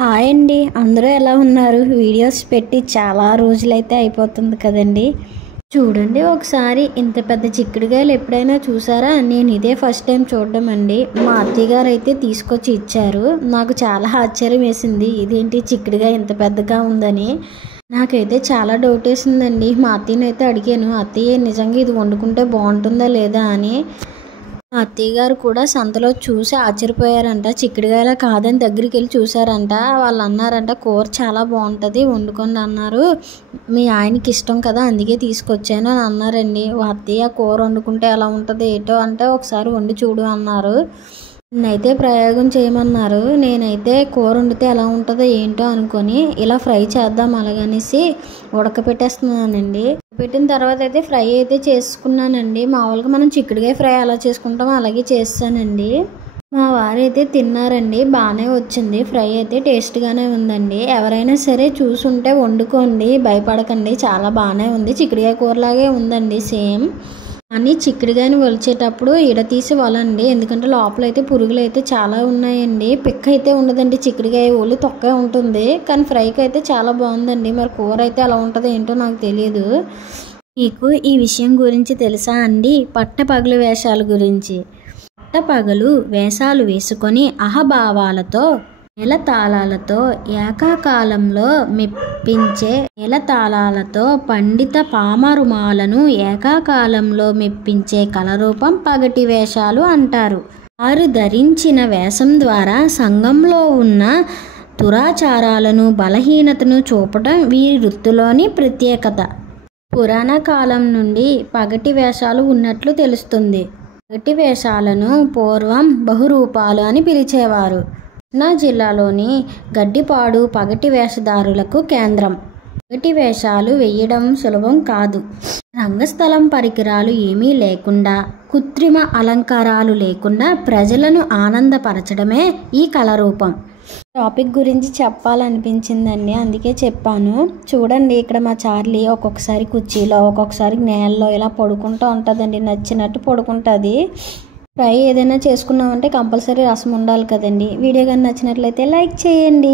Hi అండి, అందరూ ఎలా ఉన్నారు? వీడియోస్ పెట్టి చాలా రోజులైతే అయిపోతుంది కదండి. చూడండి ఒకసారి, ఇంత పెద్ద చిక్కుడుకాయలు ఎప్పుడైనా చూసారా? నేను ఇదే ఫస్ట్ టైం చూడడం అండి. మా అత్తయ్య గారు అయితే తీసుకొచ్చి ఇచ్చారు. నాకు చాలా ఆశ్చర్యం వేసింది, ఇదేంటి చిక్కుడుకాయ ఇంత పెద్దగా ఉందని. నాకైతే చాలా డౌట్ వేసిందండి. మా అత్తయ్యని అయితే అడిగాను, అత్తయ్య నిజంగా ఇది వండుకుంటే బాగుంటుందా లేదా అని. మా అత్తయ్య గారు కూడా సంతలో చూసి ఆశ్చర్యపోయారంట. చిక్కుడుకాయలా కాదని దగ్గరికి వెళ్ళి చూసారంట. వాళ్ళు అన్నారంట, కూర చాలా బాగుంటుంది, వండుకోండి అన్నారు. మీ ఆయనకి ఇష్టం కదా, అందుకే తీసుకొచ్చాను అని అన్నారండి. అత్తయ్య కూర వండుకుంటే ఎలా ఉంటుంది ఏటో అంటే, ఒకసారి వండి చూడు అన్నారు. నన్నైతే ప్రయోగం చేయమన్నారు. నేనైతే కూర వండితే ఎలా ఉంటుందో ఏంటో అనుకొని ఇలా ఫ్రై చేద్దాం అలాగనేసి ఉడకపెట్టేస్తున్నానండి. పెట్టిన తర్వాత అయితే ఫ్రై అయితే చేసుకున్నానండి. మామూలుగా మనం చిక్కుడుకాయ ఫ్రై ఎలా చేసుకుంటామో అలాగే చేస్తానండి. మా వారైతే తిన్నారండి, బాగానే వచ్చింది. ఫ్రై అయితే టేస్ట్గానే ఉందండి. ఎవరైనా సరే చూసుంటే వండుకోండి, భయపడకండి, చాలా బాగానే ఉంది. చిక్కుడుకాయ కూరలాగే ఉందండి సేమ్. కానీ చిక్కుడుకాయని ఒలిచేటప్పుడు తీసి వలండి, ఎందుకంటే లోపల అయితే పురుగులు అయితే చాలా ఉన్నాయండి. పిక్క అయితే ఉండదండి, చిక్కుడుకాయ ఓన్లీ తొక్కే ఉంటుంది. కానీ ఫ్రైకి అయితే చాలా బాగుందండి. మరి కూర అయితే ఎలా ఉంటుందో ఏంటో నాకు తెలియదు. మీకు ఈ విషయం గురించి తెలుసా అండి? పట్టపగలు వేషాల గురించి. పట్టపగలు వేషాలు వేసుకొని అహభావాలతో మేళతాళాలతో ఏకకాలంలో మెప్పించే మేళతాళాలతో పండిత పామరుమాలను ఏకకాలంలో మెప్పించే కళరూపం పగటి వేషాలు అంటారు. వారు ధరించిన వేషం ద్వారా సంఘంలో ఉన్న దురాచారాలను బలహీనతను చూపడం వీరి వృత్తిలోని ప్రత్యేకత. పురాణ కాలం నుండి పగటి వేషాలు ఉన్నట్లు తెలుస్తుంది. పగటి వేషాలను పూర్వం బహురూపాలు అని పిలిచేవారు. కృష్ణా జిల్లాలోని గడ్డిపాడు పగటి వేషధారులకు కేంద్రం. పగటి వేషాలు వేయడం సులభం కాదు. రంగస్థలం పరికరాలు ఏమీ లేకుండా, కృత్రిమ అలంకారాలు లేకుండా ప్రజలను ఆనందపరచడమే ఈ కళారూపం. టాపిక్ గురించి చెప్పాలనిపించిందండి, అందుకే చెప్పాను. చూడండి, ఇక్కడ మా చార్లీ ఒక్కొక్కసారి కుర్చీలో, ఒక్కొక్కసారి నేలలో ఇలా పడుకుంటూ ఉంటుందండి. నచ్చినట్టు పడుకుంటుంది. ఫ్రై ఏదైనా చేసుకున్నామంటే కంపల్సరీ రసం ఉండాలి కదండి. వీడియో కానీ నచ్చినట్లయితే లైక్ చేయండి.